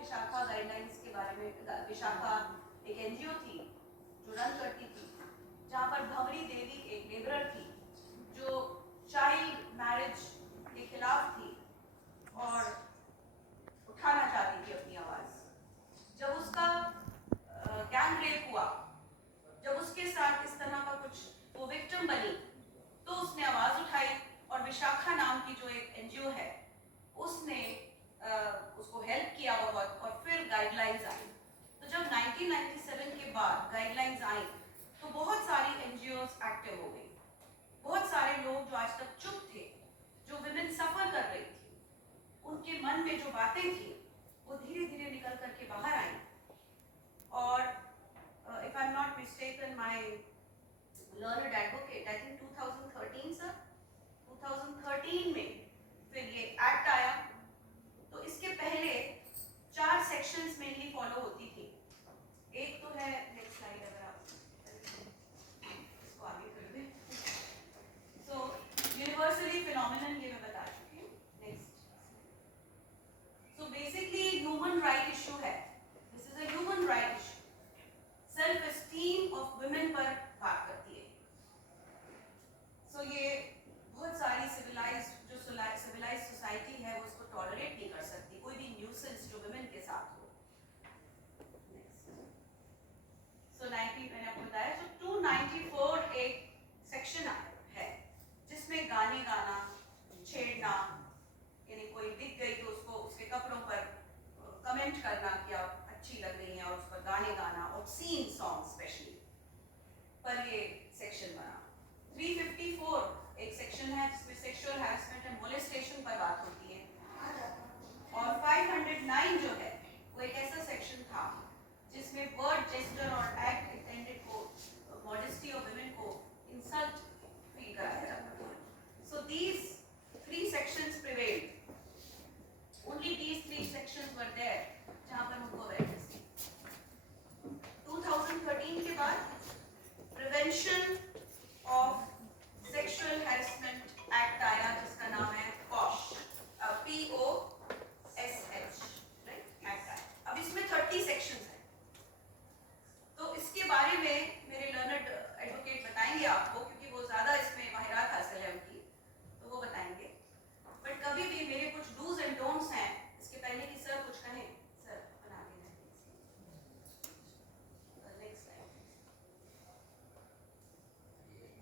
Vishakha guidelines के बारे में, विशाखा एक एनजीओ थी जो रन करती थी, जहाँ पर भंवरी देवी एक लेबरर थी जो चाइल्ड मैरिज के खिलाफ थी और उठाना चाहती थी अपनी आवाज़। जब उसका गैंग रेप हुआ, जब उसके साथ इस तरह का कुछ वो विक्टिम बनी, तो उसने आवाज़ उठाई और विशाखा नाम की जो एक एनजीओ है उसने उसको हेल्प किया बहुत, और फिर गाइडलाइंस आई। तो जब 1997 के बाद गाइडलाइंस आई तो बहुत सारी एनजीओज एक्टिव हो गई। बहुत सारे लोग जो आज तक चुप थे, जो विमेन सफर कर रही थी, उनके मन में जो बातें थी वो धीरे धीरे निकल करके बाहर आई। और if I am not mistaken, my learned advocate, I think 2013 sir, 2013 में फिर ये एक्ट आया। तो इसके पहले 4 सेक्शंस मेनली फॉलो होती थी। एक तो है, नेक्स्ट स्लाइड अगर आप इसको आगे कर दें, सो यूनिवर्सली फिनोमिनन ये मैं बता चुकी हूँ। Next, so basically human right issue है, this is a human right issue, self esteem of women पर बात करती है। सो ये बहुत सारी सिविलाइज्ड सोसाइटी है वो इसको टॉलरेट नहीं कर सकती, कोई भी न्यूसेंस जो वुमेन के साथ हो। सो 90 मैंने आपको बताया, सो 294 एक सेक्शन है जिसमें गाने गाना, छेड़ना, यानी कोई दिख गई तो उसको उसके कपड़ों पर कमेंट करना कि आप अच्छी लग रही हैं और उस पर गाने गाना, ऑब्सीन सॉन्ग स्पेशली पर ये सेक्शन बना। 354 एक सेक्शन है जिसमें सेक्सुअल हैरेसमेंट एंड मोलेस्टेशन पर बात होती है। और 509 जो है वो एक ऐसा सेक्शन था जिसमें वर्ड, जेस्चर और एक्ट इंटेंडेड को मॉडेस्टी ऑफ वुमेन को इंसल्ट फील कराया जाता था। So these 3 sections prevailed. Only these 3 sections were there जहाँ पर उनको अवेयरनेस थी। 2013 के बाद prevention of sexual harassment act आया जिसका नाम है POSH, POSH, राइट, एक्ट आया। अब इसमें 30 सेक्शंस हैं, तो इसके बारे में मेरे लर्नड एडवोकेट बताएंगे आपको, क्योंकि वो ज़्यादा इसमें माहिरात हासिल है उनकी, तो वो बताएंगे। बट कभी भी मेरे कुछ डूज एंड डोंट्स हैं, इसके पहले कि सर कुछ कहें। सर बना देना। Next slide.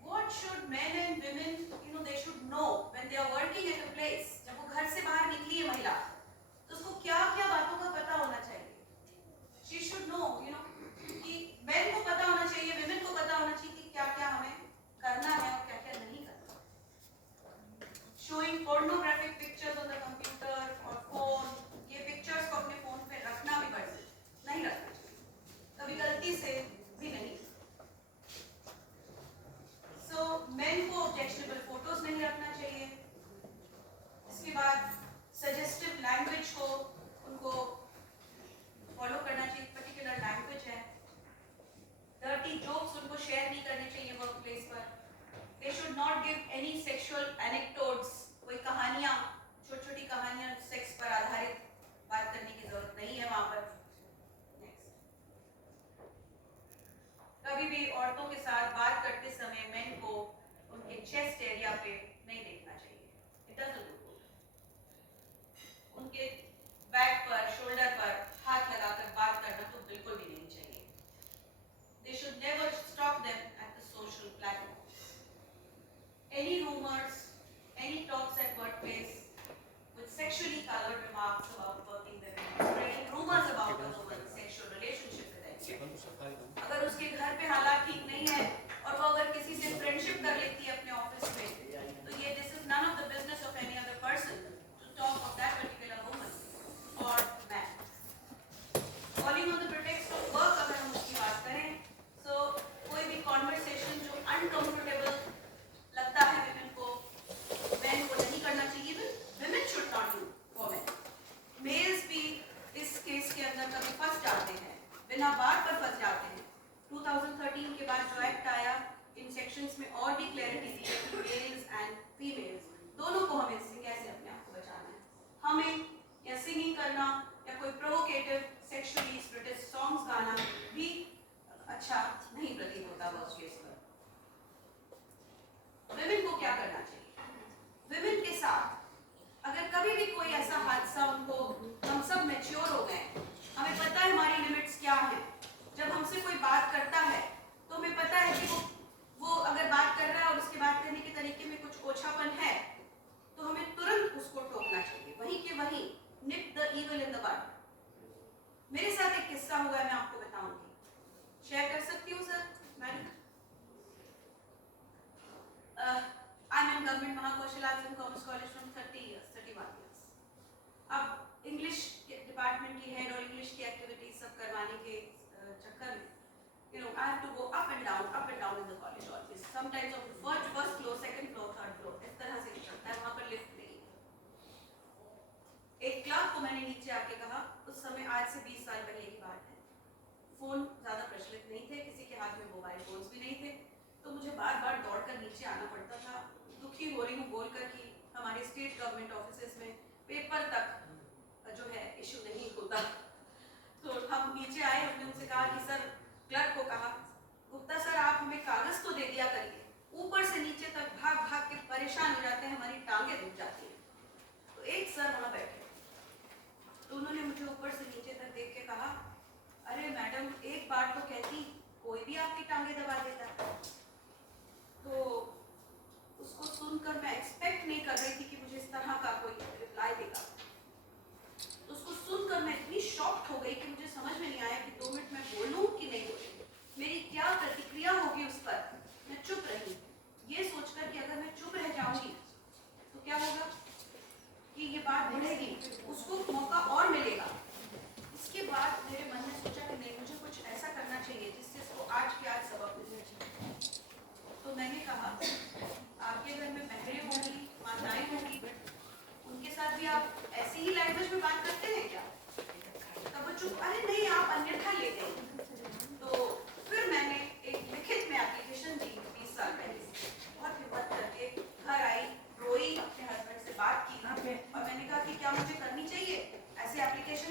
What should men and women, they should know when they are working at a place? जब वो घर से बाहर निकली है महिला, तो उसको क्या क्या बातों का पता होना चाहिए। She should know, कि men को पता होना चाहिए, women को पता होना चाहिए कि क्या क्या हमें करना है और क्या क्या नहीं करना। Showing pornographic pictures on the computer or phone, ये pictures को अपने फोन पे रखना भी नहीं रखना चाहिए, कभी गलती से भी नहीं। So, men को objectionable photos नहीं रखना चाहिए। इसके बाद suggestive language को उनको follow करना चाहिए, particular language है। Dirty jokes उनको share नहीं करने चाहिए workplace पर। They should not give any sexual anecdotes, कोई कहानियाँ, छोटी-छोटी कहानियाँ सेक्स पर आधारित बात करने की जरूरत नहीं है वहाँ पर। कभी भी औरतों के साथ बात करते समय मेन को उनके चेस्ट एरिया पे नहीं देखना चाहिए, इट डजंट लुक गुड। उनके बैक पर, शोल्डर पर हाथ लगाकर बात करना तो बिल्कुल भी नहीं चाहिए। They should never stop them at the social platform. Any rumors, any talks at workplace with sexually colored remarks about working women, spreading rumors about a woman's sexual relationship with them. अगर उसके घर पे हालात ठीक नहीं है और वो अगर किसी से फ्रेंडशिप कर लेती है अपने ऑफिस में, तो ये this is none of the business of any other person to talk of that particular woman और man. Calling on the pretext of work, अगर हम उसकी बात करें, तो कोई भी कॉन्वर्सेशन जो अनकंफर्टेबल लगता है विमेन को, मैन को नहीं करना चाहिए। Women should not do for man. Males भी इस केस के अंदर कभी फंस जाते हैं, बिना बात पर फंस जाते हैं। 2013 के बाद जो एक्ट आया, इन सेक्शंस में और भी क्लैरिटी दी है कि मेल्स एंड फीमेल्स दोनों को हमें इससे कैसे अपने आप को बचाना है। हमें या सिंगिंग करना या कोई provocation provocative sexually explicit songs गाना भी अच्छा नहीं प्रतीत होता उस केस पर। विमेन को क्या करना चाहिए? विमेन के साथ अगर कभी भी कोई ऐसा हादसा उनको, हम सब मैच्योर हो गए, हमें पता है हमारी लिमिट्स क्या है, जब हमसे कोई बात करता है तो हमें पता है कि वो अगर बात कर रहा है और उसके बात करने के तरीके में कुछ ओछापन है तो हमें तुरंत उसको टोकना चाहिए, वहीं के वहीं, nip the evil in the bud. मेरे साथ एक किस्सा हुआ है, मैं आपको बताऊंगी, शेयर कर सकती हूँ sir madam? I am in government Mahakoshal arts and commerce college from 31 years। अब इंग्लिश डिपार्टमेंट की हेड और इंग्लिश की एक्टिविटीज सब करवाने के चक्कर में I have to go up and down in the college always, sometimes on the first floor, second floor, third floor, इस तरह से चलता है, वहाँ पर लिफ्ट नहीं है। एक क्लर्क को मैंने नीचे आके कहा, उस समय आज से 20 साल पहले की बात है, फोन ज्यादा प्रचलित नहीं थे, किसी के हाथ में मोबाइल फोन्स भी नहीं थे, तो मुझे बार बार दौड़कर नीचे आना पड़ता था, दुखी हो रही हूँ बोलकर कि हमारे स्टेट गवर्नमेंट ऑफिसेस में पेपर तक जो है इशू नहीं होता। तो हम नीचे आए, हमने उनसे कहा कि सर, क्लर्क को कहा, गुप्ता सर आप हमें कागज तो दे दिया करिए, ऊपर से नीचे तक भाग भाग के परेशान हो जाते हैं, हमारी टांगे रुक जाती हैं। तो एक सर वहां बैठे, तो उन्होंने मुझे ऊपर से नीचे तक देख के कहा, अरे मैडम एक बार तो कहती, कोई भी आपकी टांगे दबा देता। तो उसको सुनकर मैं एक्सपेक्ट नहीं कर रही थी कि मुझे इस तरह का कोई रिप्लाई देगा। तो उसको सुनकर मैं इतनी शॉक्ड हो गई कि मुझे समझ में नहीं आया कि 2 मिनट में बोलूं कि नहीं बोलूं, मेरी क्या प्रतिक्रिया होगी उस पर। मैं चुप रही, ये सोचकर कि अगर मैं चुप रह जाऊंगी तो क्या होगा कि ये बात बढ़ेगी, उसको मौका और मिलेगा। इसके बाद मेरे मन में सोचा कि नहीं, मुझे कुछ ऐसा करना चाहिए जिससे इसको आज के आज सबक मिलना चाहिए। तो मैंने कहा, आपके घर में बहनें होंगी, माताएं होंगी, उनके साथ भी आप ऐसी ही लैंग्वेज में बात करते हैं क्या? तब वो चुप, अरे नहीं आप अन्यथा लेते हैं। तो फिर मैंने एक लिखित में एप्लीकेशन दी 20 साल पहले, बहुत हिम्मत करके घर आई, रोई, अपने हस्बैंड से बात की और मैंने कहा कि क्या मुझे करनी चाहिए, ऐसे एप्लीकेशन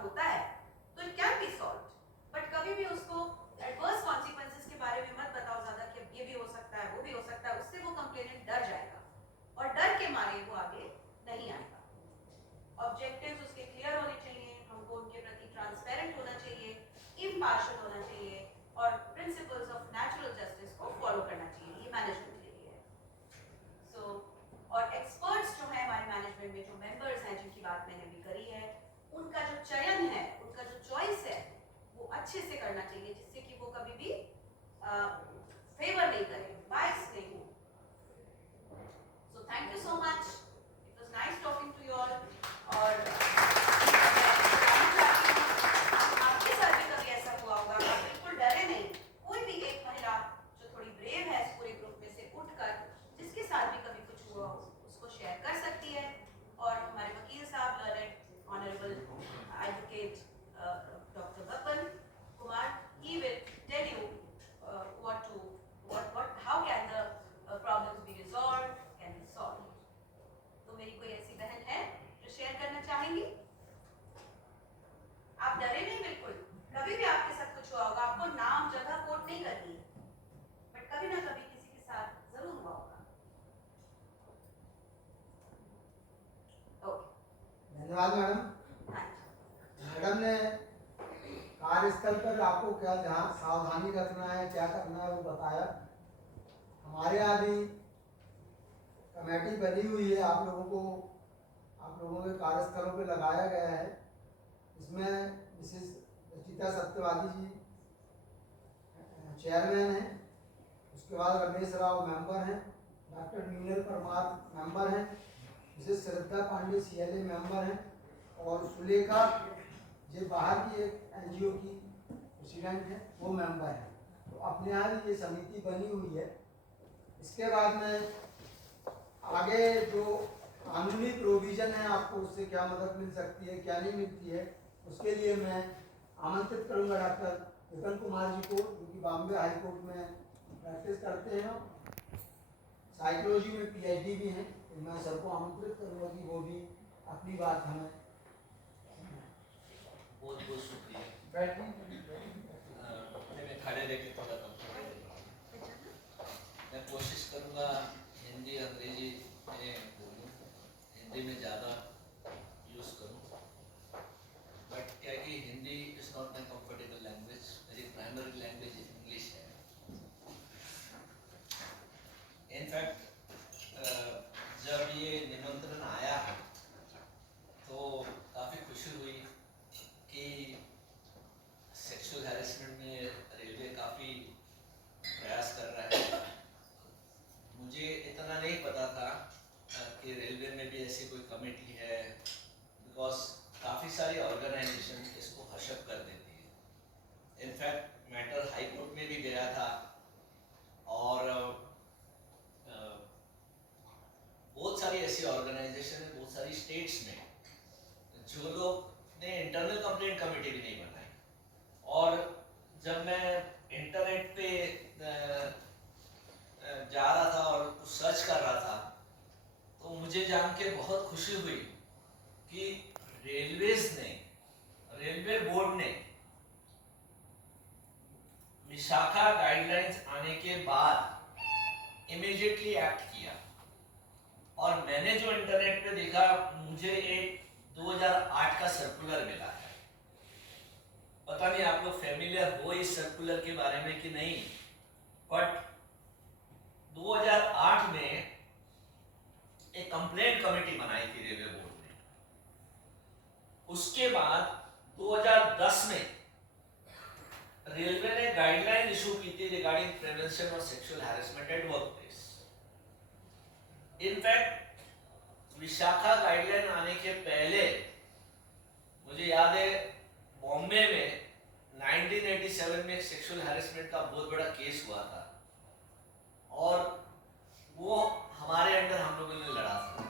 साथ होता है तो it can be solve, but कभी भी उसको एडवर्स कॉन्सिक्वेंसेस के बारे में मत बताओ ज्यादा कि ये भी हो सकता है वो भी हो सकता है, उससे वो कंप्लेनेंट डर जाएगा और डर के मारे वो आगे नहीं आएगा। ऑब्जेक्टिव्स उसके क्लियर होने चाहिए, हमको उनके प्रति ट्रांसपेरेंट होना चाहिए, इम्पार्शियल होना चाहिए और प्रिंसिपल्स ऑफ नेचुरल जस्टिस को फॉलो करना चाहिए, ये मैनेजमेंट के लिए है। सो और एक्सपर्ट्स जो है हमारे मैनेजमेंट में, जो मेंबर्स हैं जिनकी बात मैंने भी करी है, उनका जो चयन है, उनका जो चॉइस है वो अच्छे से करना चाहिए, जिससे कि वो कभी भी फेवर नहीं करें, बायस नहीं हो। So thank you so much, it was nice talking to you all. और आपके साथ भी कभी ऐसा हुआ होगा, आप बिल्कुल डरे नहीं, कोई भी एक महिला जो थोड़ी ब्रेव है इस पूरे ग्रुप में से उठकर, जिसके साथ भी कभी कुछ हुआ हो, उसको शेयर कर सकती है। और हमारे वकील साहब learned honourable advocate doctor Babban Kumar, he will tell you how can the problems be resolved, can be solved. तो मेरी कोई ऐसी बहन है जो शेयर करना चाहेंगी? आप डरे नहीं बिल्कुल, कभी भी आपके साथ कुछ हुआ होगा, आपको नाम जगह कोट नहीं करनी है, बट कभी ना कभी किसी के साथ जरूर हुआ होगा। ओके, धन्यवाद मैडम। मैडम ने कार्यस्थल पर आपको क्या जहाँ सावधानी रखना है, क्या करना है वो बताया। हमारे यहाँ भी कमेटी बनी हुई है, आप लोगों के कार्यस्थलों पे लगाया गया है। इसमें मिसेस रचिता सत्यवादी जी चेयरमैन हैं, उसके बाद रमेश राव मेंबर हैं, डॉक्टर मीनल परमार मेंबर हैं, मिसेस श्रद्धा पांडे CLA मेंबर हैं और सुलेखा जो बाहर की एक NGO की प्रेसिडेंट है वो मेंबर है। तो अपने यहाँ भी ये समिति बनी हुई है। इसके बाद में आगे जो कानूनी प्रोविज़न है, आपको उससे क्या मदद मिल सकती है, क्या नहीं मिलती है, उसके लिए मैं आमंत्रित करूँगा डॉक्टर विपिन कुमार जी को, जो कि बॉम्बे हाई कोर्ट में प्रैक्टिस करते हैं, साइकोलॉजी में PhD भी हैं। तो मैं सबको आमंत्रित करूँगा कि वो भी अपनी बात हमें। बहुत बहुत शुक्रिया। मैं खड़े रह के थोड़ा मैं कोशिश करूँगा हिंदी अंग्रेजी में बोलूँ, हिंदी में ज़्यादा यूज़ करूँ, बट क्या कि Hindi is not my comfortable language, मेरी प्राइमरी लैंग्वेज इंग्लिश है। इनफैक्ट जब ये निमंत्रण आया है तो काफ़ी खुशी हुई कि सेक्सुअल हैरेसमेंट में रेलवे काफ़ी प्रयास कर रहा है। मुझे इतना नहीं पता था कि रेलवे में भी ऐसी कोई कमेटी है, बिकॉज काफ़ी सारी ऑर्गेनाइजेशन इसको हशअप कर देती है। इनफैक्ट मैटर हाई कोर्ट में भी गया था और बहुत सारी ऐसी ऑर्गेनाइजेशन है, बहुत सारी स्टेट्स में, जो लोग ने इंटरनल कंप्लेंट कमेटी भी नहीं बनाई। और जब मैं इंटरनेट पे जा रहा था और कुछ सर्च कर रहा था तो मुझे जान के बहुत खुशी हुई कि रेलवे बोर्ड ने विशाखा गाइडलाइंस आने के बाद इमीडिएटली एक्ट किया। और मैंने जो इंटरनेट पे देखा, मुझे एक 2008 का सर्कुलर मिला है। पता नहीं आप लोग फैमिलियर हो इस सर्कुलर के बारे में कि नहीं, बट 2008 में एक कंप्लेंट कमेटी बनाई थी रेलवे बोर्ड ने। उसके बाद 2010 में रेलवे ने गाइडलाइन इशू की थी regarding prevention of sexual harassment at work place. In fact Vishakha guideline आने के पहले मुझे याद है बॉम्बे में 1987 में सेक्सुअल हैरेसमेंट का बहुत बड़ा केस हुआ था और वो हमारे अंडर हम लोगों ने लड़ा था।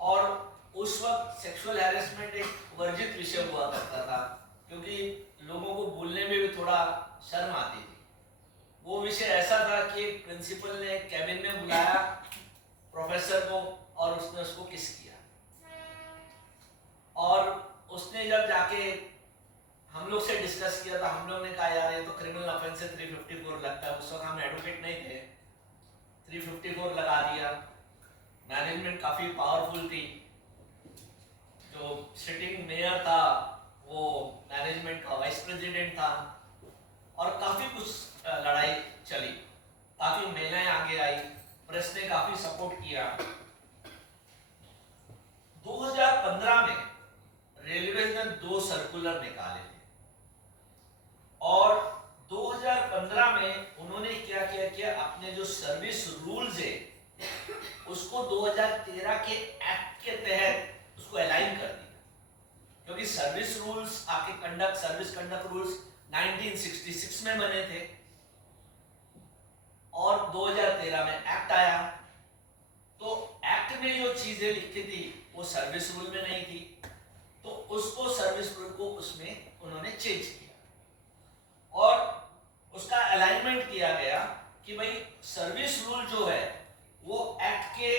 और उस वक्त सेक्सुअल हैरेसमेंट एक वर्जित विषय हुआ करता था, क्योंकि लोगों को बोलने में भी थोड़ा शर्म आती थी। वो विषय ऐसा था कि प्रिंसिपल ने कैबिन में बुलाया प्रोफेसर को और उसने उसको किस किया, और उसने जब जाके हम लोग से डिस्कस किया तो हम लोग ने कहा यार ये तो क्रिमिनल ऑफेंस है, 354 लगता है। उस वक्त हम एडवोकेट नहीं थे, 354 लगा दिया। मैनेजमेंट काफी पावरफुल थी, जो सिटिंग मेयर था वो मैनेजमेंट का वाइस प्रेसिडेंट था, और काफी कुछ लड़ाई चली, काफी महिलाएं आगे आई, प्रेस ने काफी सपोर्ट किया। 2015 में रेलवे ने 2 सर्कुलर निकाले थे, और 2015 में उन्होंने क्या किया कि अपने जो सर्विस रूल्स है उसको 2013 के एक्ट के तहत उसको अलाइन कर दिया, क्योंकि सर्विस रूल्स आपके सर्विस कंडक्ट रूल्स 1966 में बने थे, और 2013 में एक्ट आया। तो एक्ट में जो चीजें लिखी थी वो सर्विस रूल में नहीं थी, तो उसको सर्विस रूल को उसमें उन्होंने चेंज किया और उसका अलाइनमेंट किया गया कि भाई सर्विस रूल जो है वो एक्ट के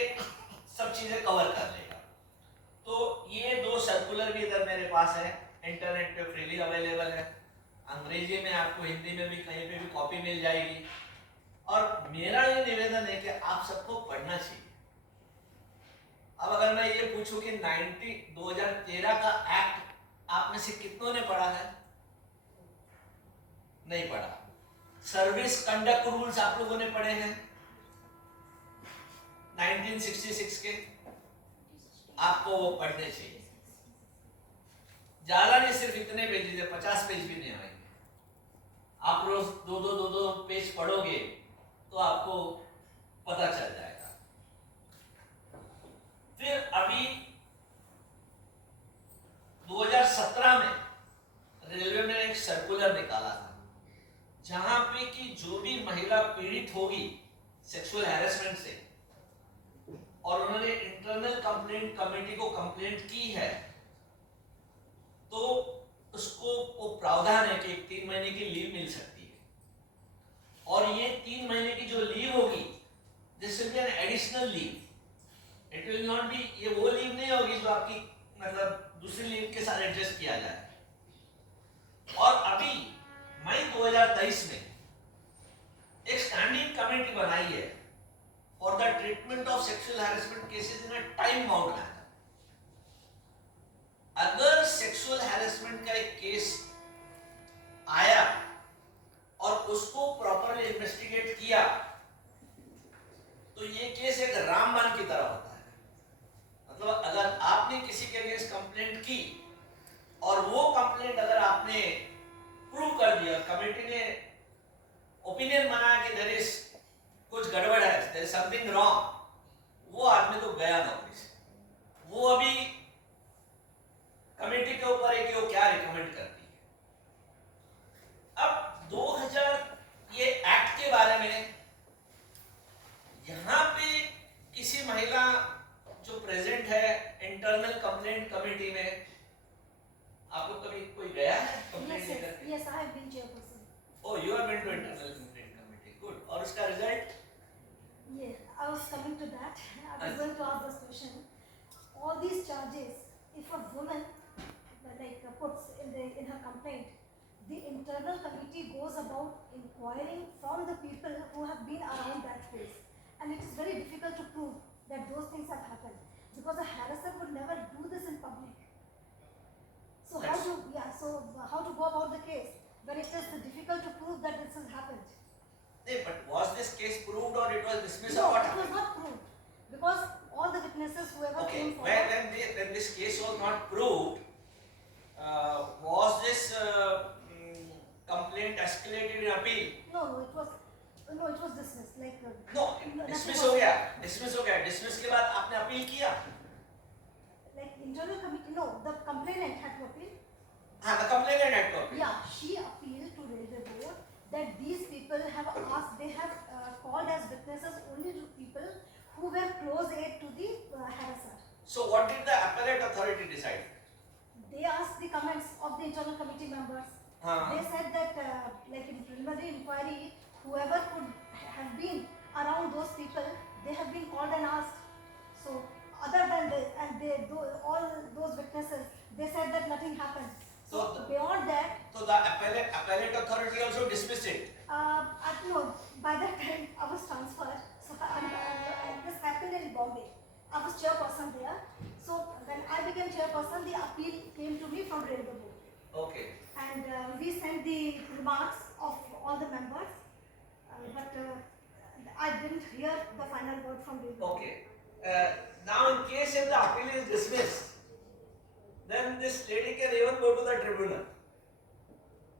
सब चीजें कवर कर लेगा। तो ये 2 सर्कुलर भी इधर मेरे पास है, इंटरनेट पे फ्रीली अवेलेबल है, अंग्रेजी में आपको, हिंदी में भी कहीं पे भी कॉपी मिल जाएगी। और मेरा ये निवेदन है कि आप सबको पढ़ना चाहिए। अब अगर मैं ये पूछूं कि 2013 का एक्ट आप में से कितनों ने पढ़ा है? नहीं पढ़ा। सर्विस कंडक्ट रूल्स आप लोगों ने पढ़े हैं 1966 के, आपको वो पढ़ने चाहिए। ज्यादा नहीं, सिर्फ इतने पेज, 50 पेज भी नहीं आएंगे। आप रोज 2-2 पेज पढ़ोगे तो आपको पता चल जाएगा। फिर अभी 2017 में रेलवे ने एक सर्कुलर निकाला था, जहां पे कि जो भी महिला पीड़ित होगी सेक्सुअल हैरेसमेंट से और उन्होंने इंटरनल कंप्लेंट कमेटी को कंप्लेंट की है, तो उसको वो प्रावधान है कि 3 महीने की लीव मिल सकती है। और ये 3 महीने की जो लीव होगी, this will be an additional leave, it will not be, ये वो लीव नहीं होगी जो आपकी मतलब दूसरी लीव के साथ एडजस्ट किया जाए। और अभी मई 2023 में एक स्टैंडिंग कमेटी बनाई है for the treatment of sexual harassment cases in a time bound manner. अगर सेक्सुअल हैरेसमेंट का एक केस आया और उसको प्रॉपरली इन्वेस्टिगेट किया तो ये केस एक रामबाण की तरह होता है। मतलब अगर आपने किसी के अगेंस्ट कंप्लेंट की और वो कंप्लेंट अगर आपने प्रूव कर दिया, कमेटी ने ओपिनियन बनाया कि देयर इज कुछ गड़बड़ है, देयर इज समथिंग रॉन्ग, वो आदमी तो गया नौकरी से। वो अभी कमेटी के ऊपर है कि वो क्या रिकमेंड करती है। अब 2000 ये एक्ट के बारे में, यहाँ पे किसी महिला जो प्रेजेंट है इंटरनल कंप्लेंट कमेटी में, आप लोग कभी कोई गया है कंप्लेंट लेकर? Yes, I have been chairperson. Oh, you have been to internal complaint committee. Good. और उसका result? Yeah, I was coming to that. I was going to ask this question. All these charges, if a woman puts in her complaint, the internal committee goes about inquiring from the people who have been around that place, and it is very difficult to prove that those things have happened because a harasser would never do this in public. So how to go about the case when it is difficult to prove that this has happened? नहीं, but was this case proved or it was dismissed No, or what it was happened? not proved because all the witnesses whoever Okay, came forward. when this case was not proved, was this complaint escalated in appeal? No, it was dismissed. No, dismiss हो गया, dismiss के बाद आपने appeal किया? Like internal committee, no, the complainant had to appeal. हाँ, the complainant had to appeal. Yeah, she appealed to railway board that these people have asked, they have called as witnesses only to people who were close aid to the harasser. So what did the appellate authority decide? They asked the comments of the internal committee members. They said that like in preliminary inquiry, whoever could have been around those people, they have been called and asked. So other than this, and all those witnesses, they said that nothing happened. So So- beyond that, So the appellate authority also dismissed it. no, by that time I was transferred. So this happened in Bombay. I was chairperson there. So when I became chairperson, the appeal came to me from Railway Board. Okay. And we sent the remarks of all the members, but I didn't hear the final word from Railway Board. Okay. Now in case if the appeal is dismissed, then this lady can even go to the tribunal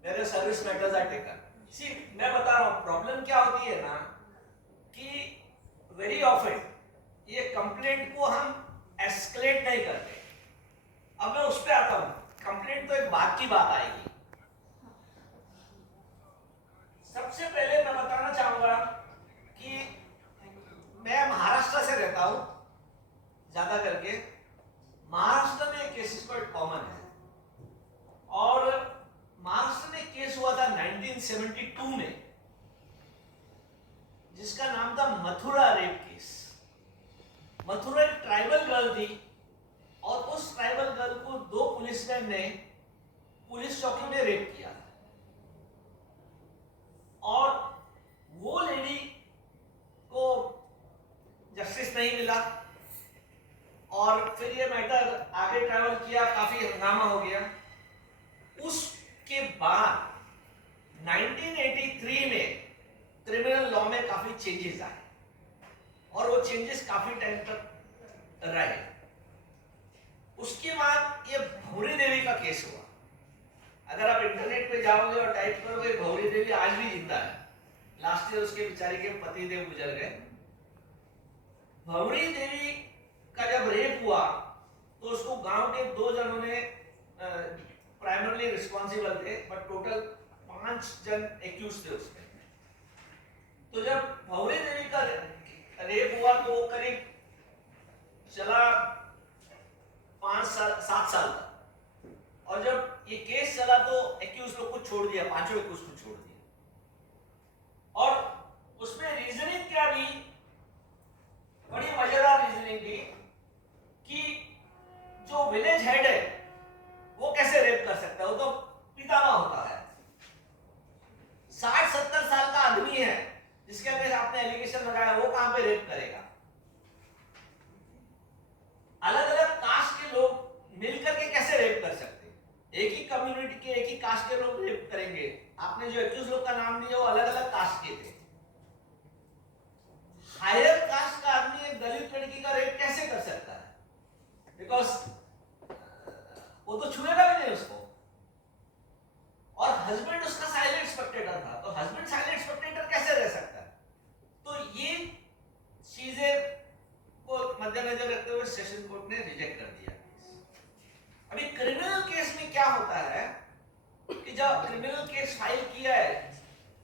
where the service matters are taken. See, मैं बता रहा हूँ problem क्या होती है ना कि very often ये कंप्लेंट को हम एस्केलेट नहीं करते. अब मैं उस पर आता हूँ. कंप्लेंट तो एक बात की बात आएगी. सबसे पहले मैं बताना चाहूंगा कि मैं महाराष्ट्र से रहता हूं ज्यादा करके. महाराष्ट्र में केसेस क्वाइट कॉमन है और महाराष्ट्र में केस हुआ था 1972 में जिसका नाम था मथुरा रेप केस. मथुरा एक ट्राइबल गर्ल थी और उस ट्राइबल गर्ल को 2 पुलिसमैन ने पुलिस चौकी में रेप किया और वो लेडी को जस्टिस नहीं मिला और फिर ये मैटर आगे ट्रैवल किया, काफी हंगामा हो गया. उसके बाद 1983 में क्रिमिनल लॉ में काफी चेंजेस आए और वो चेंजेस काफी टाइम तक रहे. उसके बाद ये भौरी देवी का केस हुआ. अगर आप इंटरनेट पे जाओगे और टाइप करोगे भौरी देवी आज भी जिंदा है. लास्ट ईयर उसके बेचारी के पति देव गुजर गए. भौरी देवी का जब रेप हुआ तो उसको गांव के 2 जनों ने प्राइमरली रिस्पॉन्सिबल थे बट टोटल 5 जन एक्यूज थे उसमें. तो जब भौरी देवी का रेप हुआ तो वो करीब चला 7 साल तक और जब ये केस चला तो एक्यूज लोग को छोड़ दिया, 5 एक्यूज को छोड़ दिया. और उसमें रीजनिंग क्या थी, बड़ी मजेदार रीजनिंग थी कि जो विलेज हेड है वो कैसे रेप कर सकता है, वो तो पितामह होता है. 60-70 साल का आदमी है जिसके अगर आपने एलिगेशन लगाया वो कहां पे रेप करेगा. अलग अलग कास्ट के लोग मिलकर के कैसे रेप कर सकते. एक ही कम्युनिटी के एक ही कास्ट के लोग रेप करेंगे. आपने जो एक्यूज लोग का नाम दिया वो अलग अलग कास्ट के थे. हायर कास्ट का आदमी एक दलित लड़की का रेप कैसे कर सकता है, बिकॉज वो तो छुएगा भी नहीं उसको. और हस्बैंड उसका साइलेंट स्पेक्टेटर था तो हस्बैंड साइलेंट स्पेक्टेटर कैसे रह सकता है. तो ये चीजें को मद्देनजर रखते हुए सेशन कोर्ट ने रिजेक्ट कर दिया. अभी क्रिमिनल केस में क्या होता है कि जब क्रिमिनल केस फाइल किया है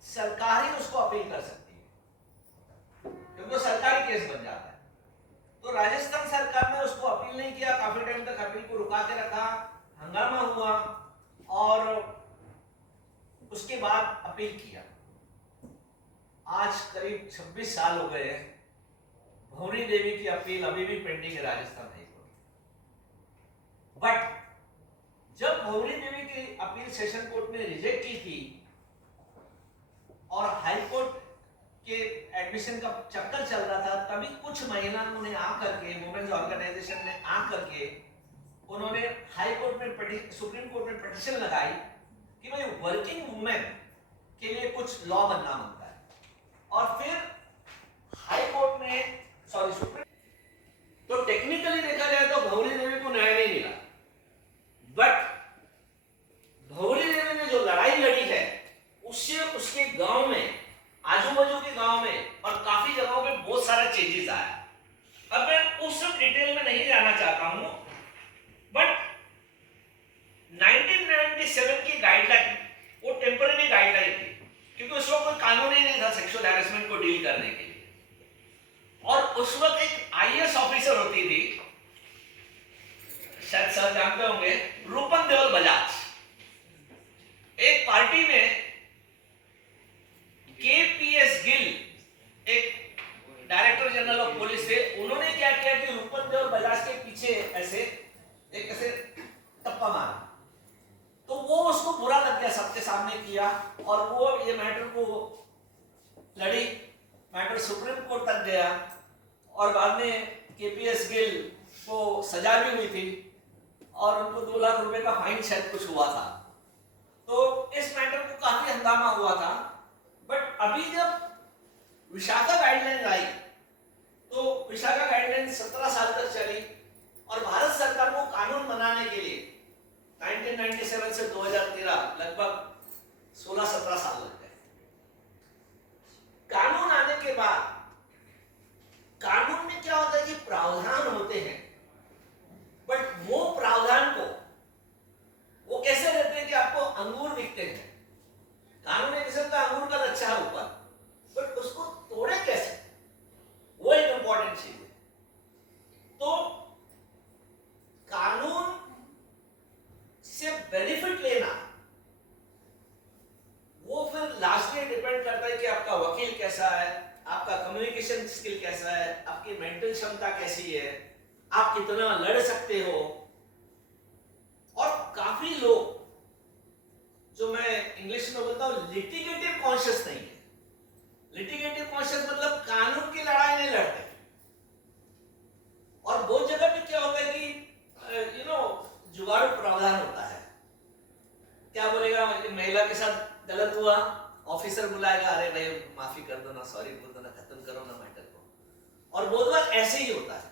सरकार ही उसको अपील कर सकती है क्योंकि वो सरकारी केस बन जाता है. तो राजस्थान सरकार ने उसको अपील नहीं किया, काफी टाइम तक अपील को रुका के रखा, हंगामा हुआ और उसके बाद अपील किया. आज करीब 26 साल हो गए हैं. भौरी देवी की अपील अभी भी पेंडिंग है राजस्थान हाईकोर्ट. बट जब भौरी देवी की अपील सेशन कोर्ट ने रिजेक्ट की थी और हाई कोर्ट के एडमिशन का चक्कर चल रहा था तभी कुछ महिलाओं ने आकर के, वुमेन्स ऑर्गेनाइजेशन ने आकर के उन्होंने हाई कोर्ट में सुप्रीम कोर्ट में पिटीशन लगाई कि भाई वर्किंग वुमेन के लिए कुछ लॉ बनना होता है. और फिर हाई कोर्ट ने सुप्रीम तो टेक्निकली देखा जाए तो भौरी देवी को न्याय नहीं मिला. बट भौरी देवी ने जो लड़ाई लड़ी है उससे उसके गांव में, आजू बाजू के गांव में और काफी जगहों पे बहुत सारा चेंजेस आया. अब मैं उस सब डिटेल में नहीं जाना चाहता हूं बट 1997 की गाइडलाइन वो टेम्पररी गाइडलाइन थी क्योंकि उस वक्त कोई कानून ही नहीं था सेक्सुअल हैरेसमेंट को डील करने के लिए. और उस वक्त एक आईएएस ऑफिसर होती थी, शायद सर जानते होंगे, रूपन देवल बजाज. एक पार्टी में केपीएस गिल एक डायरेक्टर जनरल ऑफ पुलिस थे. उन्होंने क्या किया कि रूपन देवल बजाज के पीछे ऐसे टप्पा सामने किया और वो ये मैटर को लड़ी, मैटर सुप्रीम कोर्ट तक गया और बाद में केपीएस गिल को सजा भी हुई थी और उनको 2 लाख रुपए का फाइन शायद कुछ हुआ था। तो इस मैटर को काफी हंगामा हुआ था। बट अभी जब विशाखा गाइडलाइन आई तो विशाखा गाइडलाइन 17 साल तक चली और भारत सरकार को कानून बनाने के लिए 1997 से 2013 लगभग 16-17 साल लग गए। कानून आने के बाद कानून में क्या होता है कि प्रावधान होते हैं, बट वो प्रावधान को वो कैसे रहते हैं कि आपको अंगूर दिखते हैं, कानून एक किस्म का अंगूर का लच्छा है ऊपर, बट उसको तोड़े कैसे, वो एक इंपॉर्टेंट चीज है। तो कानून से बेनिफिट लेना वो फिर लास्टली डिपेंड करता है कि आपका वकील कैसा है, आपका कम्युनिकेशन स्किल कैसा है, आपकी मेंटल क्षमता कैसी है, आप कितना लड़ सकते हो। और काफी लोग, जो मैं इंग्लिश में बोलता हूं लिटिगेटिव कॉन्शियस नहीं है। लिटिगेटिव कॉन्शियस मतलब कानून की लड़ाई नहीं लड़ते। और बहुत जगह पे क्या होता है कि जुगाड़ू प्रावधान होता है। क्या बोलेगा, महिला के साथ गलत हुआ, ऑफिसर बुलाएगा, अरे भाई माफी कर दो ना, सॉरी बोल दो ना, खत्म करो ना मैटर को। और बहुत बार ऐसे ही होता है।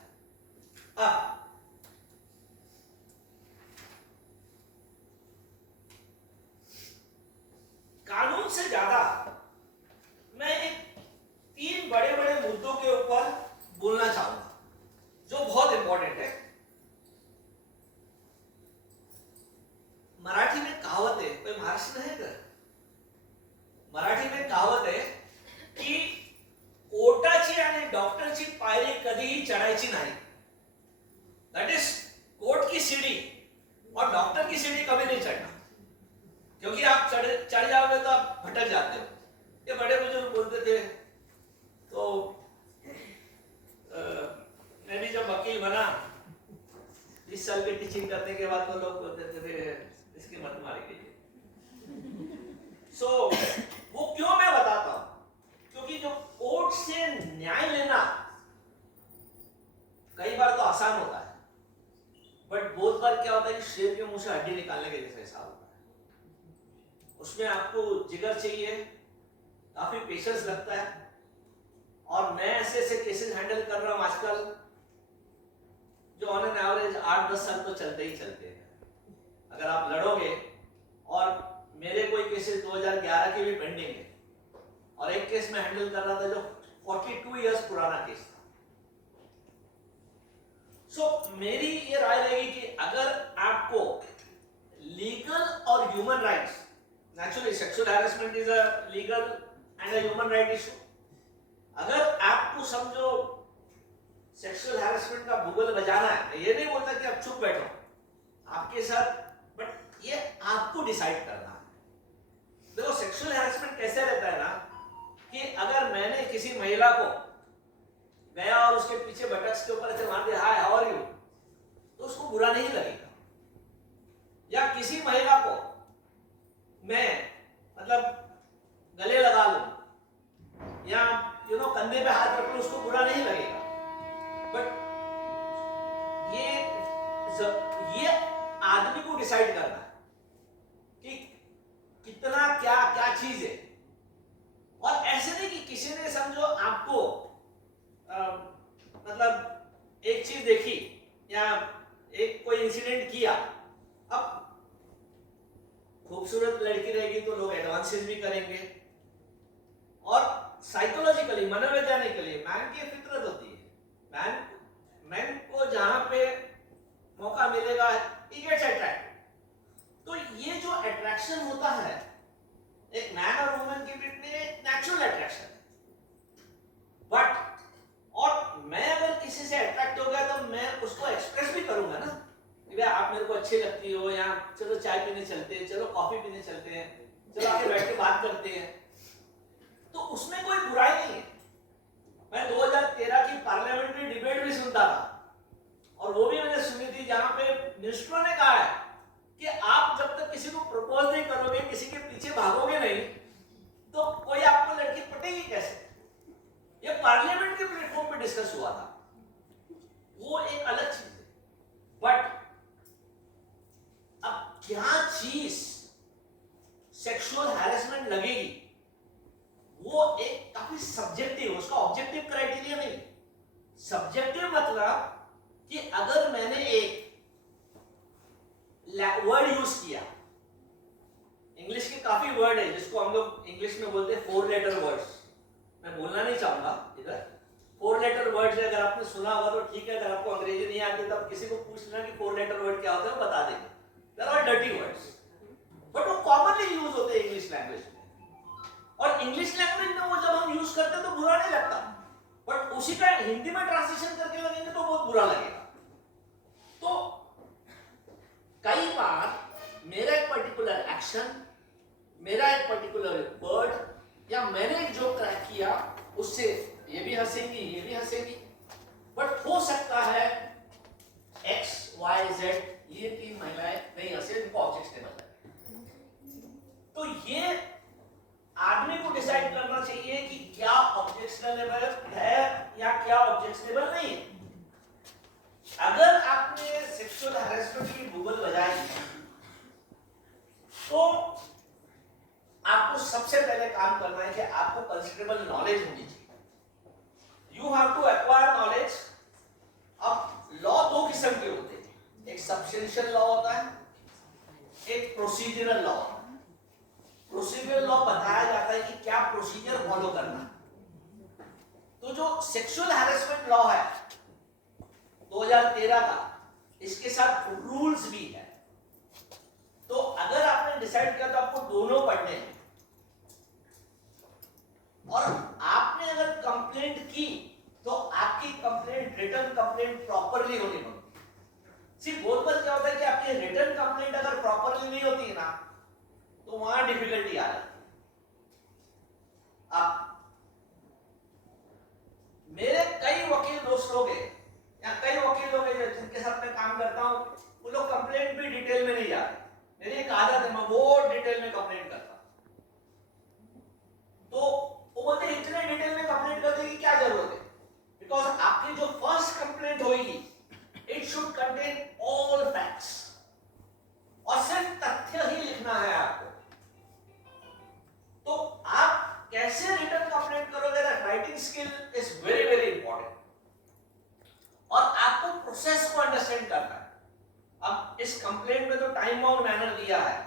कानून से ज्यादा मैं 3 बड़े बड़े मुद्दों के ऊपर बोलना चाहूंगा जो बहुत इंपॉर्टेंट है। मराठी में कहावत है, कोई महाराष्ट्र है क्या? मराठी में कहावत आहे की कोर्टाची आणि डॉक्टरची पायरी कधीही चढायची नाही। दैट इज कोर्ट की सीढ़ी और डॉक्टर की सीढ़ी कभी नहीं चढ़ना, क्योंकि आप चढ़ जाओगे तो आप भटक जाते हो। ये बड़े बुजुर्ग बोलते थे। तो मैं भी जब वकील बना 20 साल की टीचिंग करने के बाद तो लोग बोलते थे इसकी मत मारेंगे। सो वो क्यों मैं बताता हूं, क्योंकि जो कोर्ट से न्याय लेना कई बार तो आसान होता है, बट बहुत बार क्या होता है कि शेर के मुंह से हड्डी निकालने के जैसा हिसाब होता है। उसमें आपको जिगर चाहिए, काफी पेशेंस लगता है। और मैं ऐसे केसेस हैंडल कर रहा हूं आजकल जो ऑन एन एवरेज 8-10 साल तो चलते ही चलते हैं। अगर आप लड़ोगे, और मेरे कोई केसेस 2011 के भी पेंडिंग है, और एक केस में हैंडल कर रहा था जो 42 इयर्स पुराना केस था। सो मेरी ये राय रहेगी कि अगर आपको लीगल और human rights, naturally sexual harassment is a legal and a human right issue, अगर आपको समझो सेक्सुअल हैरेसमेंट का भूगोल बजाना है, ये नहीं बोलता कि आप चुप बैठो आपके साथ, बट ये आपको डिसाइड करना है। देखो सेक्सुअल हैरेसमेंट कैसे रहता है ना, कि अगर मैंने किसी महिला को गया और उसके पीछे बटक्स के ऊपर से मार दिया, हाय हाउ आर यू, तो उसको बुरा नहीं लगेगा। या किसी महिला को मैं मतलब गले लगा लूं या कंधे पे हाथ रख लूं, उसको बुरा नहीं लगेगा। बट ये आदमी को डिसाइड करना है कि कितना क्या क्या चीज है। और ऐसे नहीं कि किसी ने समझो आपको मतलब एक चीज देखी या एक कोई इंसिडेंट किया, अब खूबसूरत लड़की रहेगी तो लोग एडवांसेस भी करेंगे। और साइकोलॉजिकली, मनोवैज्ञानिकली मैन की फितरत होती है, मैन को जहां पे मौका मिलेगा ही गेट्स अट्रैक्ट। तो ये जो अट्रैक्शन होता है एक मैन और वुमन के बीच में, एक नेचुरल अट्रैक्शन है। बट और मैं अगर किसी से अट्रैक्ट हो गया तो मैं उसको एक्सप्रेस भी करूंगा ना कि भाई आप मेरे को अच्छी लगती हो, या चलो चाय पीने चलते हैं, चलो कॉफी पीने चलते हैं, चलो आके बैठ के बात करते हैं। तो उसमें कोई बुराई नहीं है। मैं 2013 की पार्लियामेंट्री डिबेट भी सुनता था, और वो भी मैंने सुनी थी जहां पे मिनिस्टरों ने कहा है कि आप जब तक किसी को प्रपोज नहीं करोगे, किसी के पीछे डिस्कस हुआ था वो एक अलग चीज है, बट अब क्या चीज सेक्सुअल हैरेसमेंट लगेगी वो एक काफी सब्जेक्टिव, उसका ऑब्जेक्टिव क्राइटेरिया नहीं। सब्जेक्टिव मतलब कि अगर मैंने एक वर्ड यूज किया, इंग्लिश के काफी वर्ड है जिसको हम लोग इंग्लिश में बोलते हैं 4 लेटर वर्ड्स, मैं बोलना नहीं चाहूंगा इधर। 4 लेटर वर्ड्स अगर आपने सुना होगा तो ठीक है, अगर आपको अंग्रेजी नहीं आती तब किसी को पूछ लेना कि 4 लेटर वर्ड क्या होता है, बता देंगे। They are dirty words, but वो कॉमनली यूज होते हैं इंग्लिश लैंग्वेज में, और इंग्लिश लैंग्वेज में वो जब हम यूज करते हैं तो बुरा नहीं लगता, बट उसी का हिंदी में ट्रांसलेशन करके लगेंगे तो बहुत बुरा लगेगा। तो कई बार मेरा एक पर्टिकुलर एक्शन, मेरा एक पर्टिकुलर वर्ड या मैंने एक जो क्रैक किया उससे ये भी हंसेंगी ये भी हंसेंगी, बट हो सकता है X, Y, Z ये 3 महिलाएं नहीं हंसे, इनको ऑब्जेक्शनेबल है। तो ये आदमी को डिसाइड करना चाहिए कि क्या ऑब्जेक्शनेबल है या क्या ऑब्जेक्शनेबल नहीं है। अगर आपने सेक्सुअल हैरेसमेंट की गूगल बजाई तो आपको सबसे पहले काम करना है कि आपको कंसिडरेबल नॉलेज होनी चाहिए। You have to acquire knowledge. अब लॉ 2 किस्म के होते हैं, एक सब्सटेंशियल लॉ होता है, एक प्रोसीजरल लॉ। प्रोसीजरल लॉ बताया जाता है कि क्या प्रोसीजर फॉलो करना है। तो जो सेक्सुअल हैरेसमेंट लॉ है 2013 का, इसके साथ रूल्स भी है। तो अगर आपने डिसाइड किया तो आपको दोनों पढ़ने हैं, और आपने अगर कंप्लेंट की तो आपकी कंप्लेंट रिटर्न कंप्लेंट प्रॉपरली होनी पड़ती। सिर्फ बहुत बार क्या होता है कि आपकी रिटर्न कंप्लेंट अगर प्रॉपरली नहीं होती है ना तो वहां डिफिकल्टी आ जाती है। अब मेरे कई वकील दोस्त लोग हैं या कई वकील लोग हैं जिनके साथ मैं काम करता हूं, वो लोग कंप्लेंट भी डिटेल में नहीं जाते। मेरी एक आदत है, मैं वो डिटेल में कंप्लेंट करता हूं। तो वो बोलते हैं इतने डिटेल में कंप्लेंट करने की क्या जरूरत है, बिकॉज आपकी जो फर्स्ट कंप्लेंट होगी it should contain all facts, और सिर्फ तथ्य ही लिखना है आपको। तो आप कैसे रिटर्न कंप्लेंट करोगे, writing skill is very very important, और आपको प्रोसेस को अंडरस्टैंड करना है। अब इस कंप्लेंट में तो टाइम बाउंड मैनर दिया है,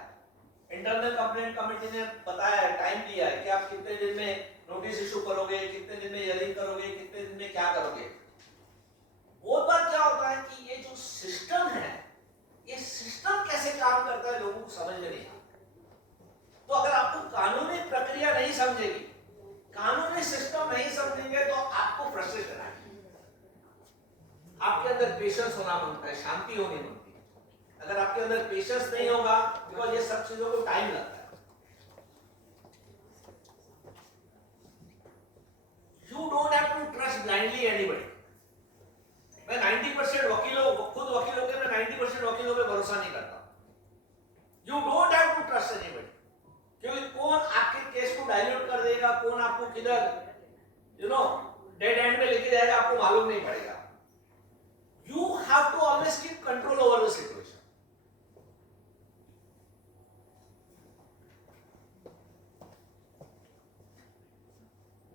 इंटरनल कंप्लेंट कमेटी ने बताया है, टाइम दिया है कि आप कितने दिन में नोटिस इशू करोगे, कितने दिन में हियरिंग करोगे, कितने दिन में क्या करोगे। बहुत बार क्या होता है कि ये जो सिस्टम है, ये सिस्टम कैसे काम करता है लोगों को समझ में नहीं आता। तो अगर आपको कानूनी प्रक्रिया नहीं समझेगी, कानूनी सिस्टम नहीं समझेंगे तो आपको फ्रस्ट्रेशन आएगी। आपके अंदर पेशेंस होना मांगता है, शांति होनी मांगती है। अगर आपके अंदर पेशेंस नहीं होगा, बिकॉज ये सब चीजों को टाइम लगता है। You don't have to trust blindly anybody. मैं 90% वकीलों, खुद वकीलों के, मैं 90% वकीलों पे भरोसा नहीं करता। You don't have to trust anybody. क्योंकि कौन आपके केस को डाइल्यूट कर देगा, कौन आपको किधर डेड एंड में लेके जाएगा, आपको मालूम नहीं पड़ेगा। You have to always keep control over the situation.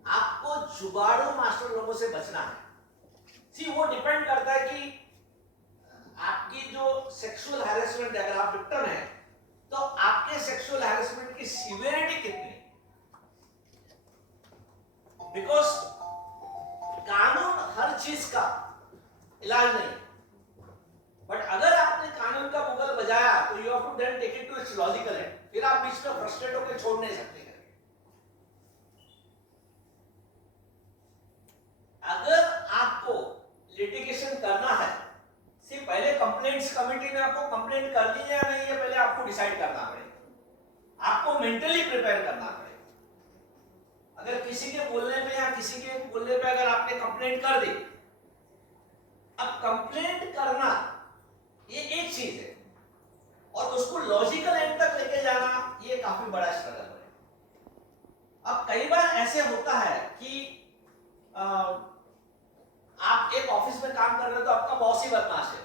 आपको जुगाड़ू मास्टर लोगों से बचना है। वो डिपेंड करता है कि आपकी जो सेक्सुअल हैरेसमेंट है, अगर आप विक्टिम हैं तो आपके सेक्सुअल हैरेसमेंट की सीवियरिटी कितनी है। बिकॉज कानून हर चीज का इलाज नहीं, बट अगर आपने कानून का मुगल बजाया तो you have to then take it to its logical end, फिर आप बीच में फ्रस्ट्रेट होकर छोड़ नहीं सकते। अगर आपको लिटिगेशन करना है, सिर्फ पहले कंप्लेंट्स कमेटी में आपको कंप्लेंट करनी है या नहीं है पहले आपको डिसाइड करना पड़ेगा, आपको मेंटली प्रिपेयर करना पड़ेगा। अगर किसी के बोलने पे या किसी के बोलने पे अगर आपने कंप्लेंट कर दी, अब कंप्लेंट करना ये एक चीज है और उसको लॉजिकल एंड तक लेके जाना ये काफी बड़ा स्ट्रगल है। अब कई बार ऐसे होता है कि आप एक ऑफिस में काम कर रहे हो तो आपका बॉस ही बदमाश है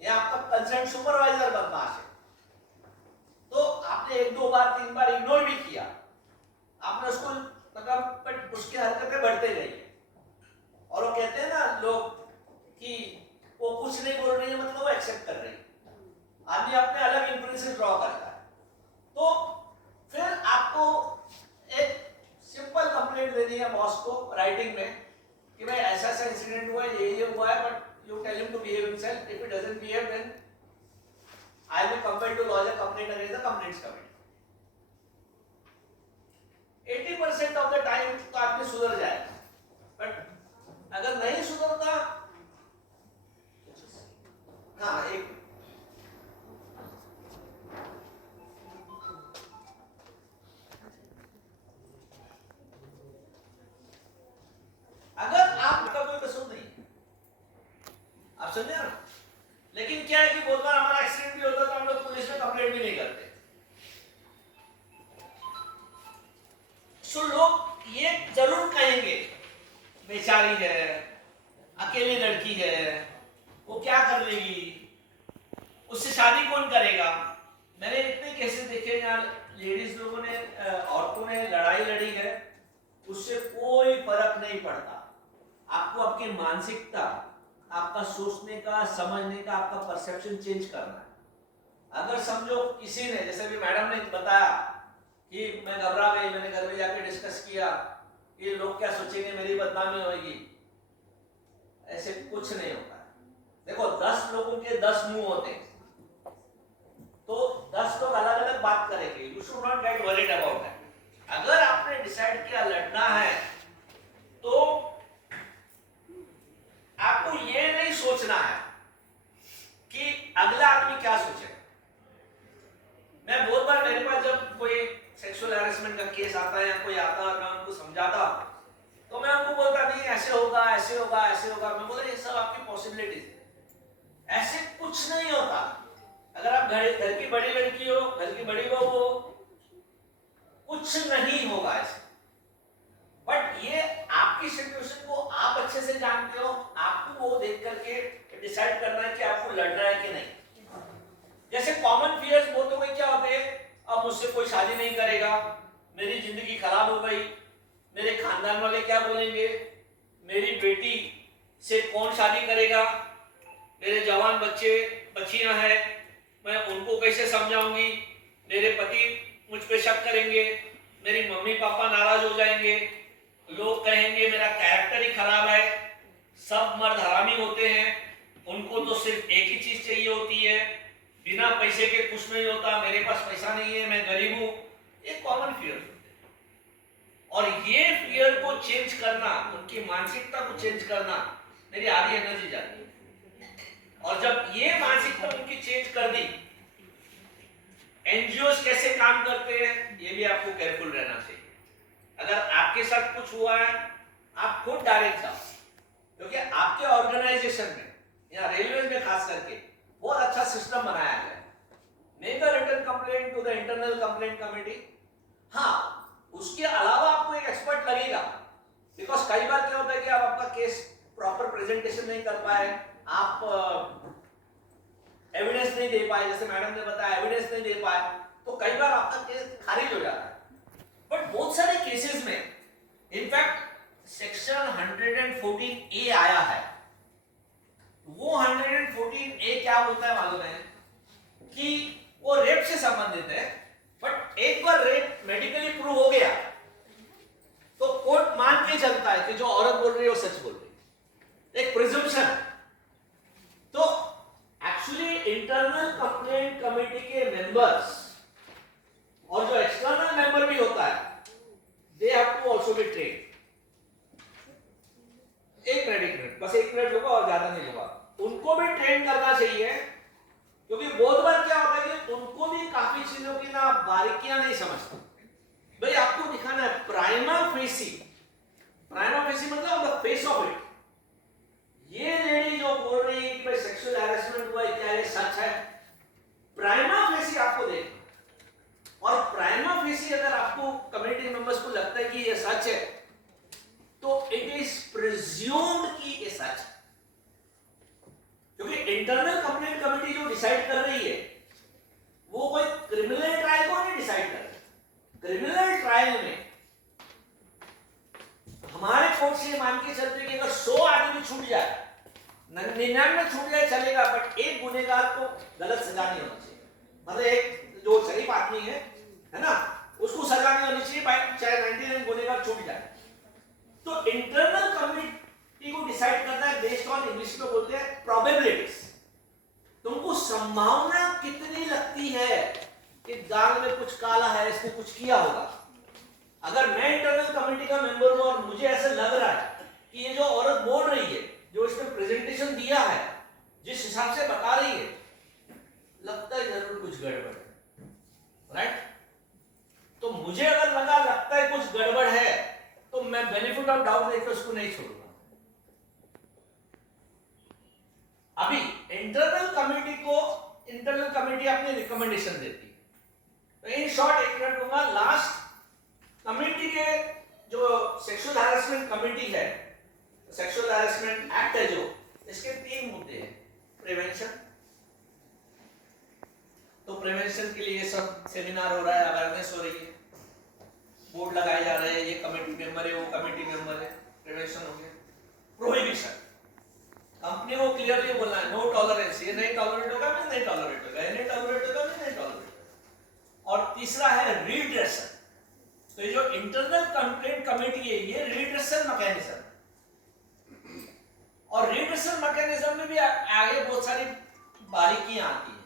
या आपका कंसर्न सुपरवाइजर बदमाश है, तो आपने 1-2 बार 3 बार इग्नोर भी किया, आपने उसको मतलब बट उसकी हरकतें बढ़ते गई और वो कहते हैं ना लोग कि वो कुछ नहीं बोल रही है मतलब वो एक्सेप्ट कर रही है, आदमी अपने अलग इन्फ्लुएंसेस ड्रॉ करता है। तो फिर आपको एक सिंपल कंप्लेंट देनी है बॉस को राइटिंग में कि भाई ऐसा ऐसा इंसिडेंट हुआ है, ये हुआ है, but you tell him to behave himself, if he doesn't behave then I will compel to lodge a complaint against the complaints committee. 80% of the time तो आदमी सुधर जाएगा, बट अगर नहीं सुधरता, हाँ एक अगर आपका कोई कसूर नहीं, आप समझे ना, लेकिन क्या है कि बहुत बार हमारा एक्सीडेंट भी होता है तो हम लोग पुलिस में कंप्लेंट भी नहीं करते। सो लोग ये जरूर कहेंगे बेचारी है, अकेली लड़की है, वो क्या कर लेगी, उससे शादी कौन करेगा। मैंने इतने केसेस देखे जहाँ लेडीज लोगों ने औरतों ने लड़ाई लड़ी है, उससे कोई फर्क नहीं पड़ता। आपको आपकी मानसिकता, आपका सोचने का, समझने का, आपका परसेप्शन चेंज करना है। अगर समझो किसी ने, जैसे भी मैडम ने बताया कि मैं घबरा गई, मैंने घर में जाके डिस्कस किया कि लोग क्या सोचेंगे, मेरी बदनामी होगी, ऐसे कुछ नहीं होता है। देखो 10 लोगों के 10 मुंह होते हैं, तो 10 लोग अलग अलग बात करेंगे। You should not gate worried about that. अगर आपने डिसाइड किया लड़ना है तो आपको ये नहीं सोचना है कि अगला आदमी क्या सोचेगा। मैं बहुत बार, मेरे पास जब कोई सेक्सुअल हैरेसमेंट का केस आता है या कोई आता है, मैं उनको समझाता तो मैं उनको बोलता नहीं ऐसे होगा, ऐसे होगा, ऐसे होगा। मैं बोला ये सब आपकी पॉसिबिलिटीज है, ऐसे कुछ नहीं होता। अगर आप घर की बड़ी लड़की हो, घर की बड़ी बहू हो, कुछ नहीं होगा ऐसे। बट ये आपकी सिचुएशन को आप अच्छे से जानते हो, आपको वो देख करके डिसाइड करना है कि आपको लड़ना है कि नहीं। जैसे कॉमन फियर्स बहुतों के क्या होते हैं, अब मुझसे कोई शादी नहीं करेगा, मेरी जिंदगी खराब हो गई, मेरे खानदान वाले क्या बोलेंगे, मेरी बेटी से कौन शादी करेगा, मेरे जवान बच्चे बच्चियां हैं, मैं उनको कैसे समझाऊंगी, मेरे पति मुझ पे शक करेंगे, मेरी मम्मी पापा नाराज हो जाएंगे, लोग कहेंगे मेरा कैरेक्टर ही खराब है, सब मर्द हरामी होते हैं, उनको तो सिर्फ एक ही चीज चाहिए होती है, बिना पैसे के कुछ नहीं होता, मेरे पास पैसा नहीं है, मैं गरीब हूं। ये कॉमन फियर होते हैं और ये फियर को चेंज करना, उनकी मानसिकता को चेंज करना, मेरी आधी एनर्जी जाती है। और जब ये मानसिकता उनकी चेंज कर दी, एनजीओस कैसे काम करते हैं ये भी आपको केयरफुल रहना चाहिए। अगर आपके साथ कुछ हुआ है, आप खुद डायरेक्ट जाओ, क्योंकि आपके ऑर्गेनाइजेशन में या रेलवे में खास करके बहुत अच्छा सिस्टम बनाया गया है। Make a written complaint to the internal complaint committee. हाँ, उसके अलावा आपको एक एक्सपर्ट लगेगा, बिकॉज कई बार क्या होता है कि आप आपका केस प्रॉपर प्रेजेंटेशन नहीं कर पाए, आप एविडेंस नहीं दे पाए, जैसे मैडम ने बताया एविडेंस नहीं दे पाए, तो कई बार आपका केस खारिज हो जाता है। बट बहुत सारे केसेस में इनफैक्ट सेक्शन 114A आया है। वो 114A क्या बोलता है मालूम है कि वो रेप से संबंधित है, बट एक बार रेप मेडिकली प्रूव हो गया तो कोर्ट मान के चलता है कि जो औरत बोल रही है वो सच बोल रही है, एक प्रिजम्पशन। तो एक्चुअली इंटरनल कंप्लेंट कमेटी के मेंबर्स और जो एक्सटर्नल मेंबर भी होता है, they have to also be train. एक मिनट, बस 1 मिनट होगा और ज्यादा नहीं होगा। उनको भी ट्रेन करना चाहिए, क्योंकि बहुत बार क्या होता है कि उनको भी काफी चीजों की ना बारीकियां नहीं समझते। भाई आपको दिखाना है प्राइमा फेसी मतलब द फेस ऑफ इट। ये लेडी जो बोल रही है कि भाई सेक्सुअल हैरेसमेंट हुआ है, क्या ये सच है, प्राइमा फेसी आपको देखना। और प्राइमा फेसी अगर आपको कम्युनिटी मेंबर्स को लगता है कि ये सच है, तो इट इज प्रिज्यूम्ड कि ये सच है, क्योंकि इंटरनल कंप्लेंट कमेटी जो डिसाइड कर रही है वो कोई क्रिमिनल ट्रायल को नहीं डिसाइड कर रही। क्रिमिनल ट्रायल में हमारे कोर्ट से मान के चलते कि अगर 100 आदमी छूट जाए, 99 छूट जाए चलेगा, बट एक गुनेगार को गलत सजा नहीं होनी चाहिए। मतलब एक जो शरीफ आदमी है ना, उसको सजा नहीं होनी चाहिए, चाहे 99 गुनेगार छूट जाए। तो इंटरनल कमिटी को डिसाइड करना है बेस्ड ऑन, इंग्लिश में बोलते हैं प्रोबेबिलिटीज। तुमको संभावना कितनी लगती है कि दाल में कुछ काला है, इसने कुछ किया होगा। अगर मैं इंटरनल कमेटी का मेंबर हूं और मुझे ऐसा लग रहा है कि ये जो औरत बोल रही है, जो इसने प्रेजेंटेशन दिया है, जिस हिसाब से बता रही है, लगता है जरूर कुछ गड़बड़ है, राइट? तो मुझे अगर लगता है कुछ गड़बड़ है, तो मैं बेनिफिट ऑफ डाउट देकर उसको नहीं छोड़ूंगा। अभी इंटरनल कमेटी अपनी रिकमेंडेशन देती है। तो इन शॉर्ट एक मिनट दूंगा। लास्ट कमेटी के जो सेक्सुअल हैरेसमेंट कमेटी है, सेक्सुअल हैरेसमेंट एक्ट है जो, इसके 3 मुद्दे हैं। प्रिवेंशन, तो प्रिवेंशन के लिए सब सेमिनार हो रहा है, अवेयरनेस हो रही है, बोर्ड लगाए जा रहे हैं, ये कमेटी मेंबर है, वो कमेटी मेंबर है, प्रिवेंशन हो गया। प्रोहिबिशन, कंपनी को क्लियरली बोलना है नो टॉलरेंस, ये नहीं टॉलरेट होगा, मैं नहीं टॉलरेट होगा, ये नहीं टॉलरेट होगा, मैं नहीं टॉलरेट होगा। और तीसरा है रिड्रेसल। तो ये जो इंटरनल कंप्लेंट कमेटी है, ये रिड्रेसल मैकेनिज्म, और रिड्रेसल मैकेनिज्म में भी आगे बहुत सारी बारीकियां आती हैं।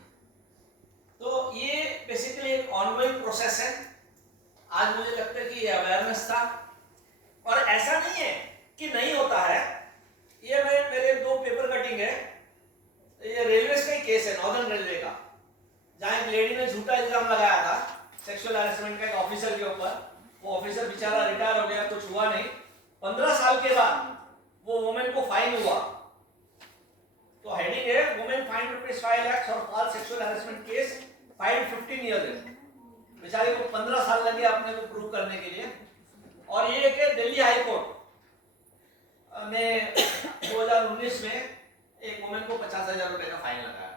तो ये बेसिकली एक ऑनगोइंग प्रोसेस है। आज मुझे लगता है कि ये अवेयरनेस था, और ऐसा नहीं है कि नहीं होता है। ये मेरे 2 पेपर कटिंग है, ये रेलवे का ही केस है, नॉर्दर्न रेलवे का, जहां एक लेडी ने झूठा इल्जाम लगाया था सेक्सुअल हैरेसमेंट का एक ऑफिसर के ऊपर। वो ऑफिसर बेचारा रिटायर हो गया, कुछ हुआ नहीं। 15 साल के बाद वो वुमेन को फाइन हुआ। तो हेडिंग है women fine ₹5 lakh for false sexual harassment case, fine 15 years. बेचारे को 15 साल लगे अपने को प्रूव करने के लिए। और ये कि दिल्ली हाई कोर्ट ने 2019 में एक वुमेन को 50,000 रुपए का फाइन लगाया।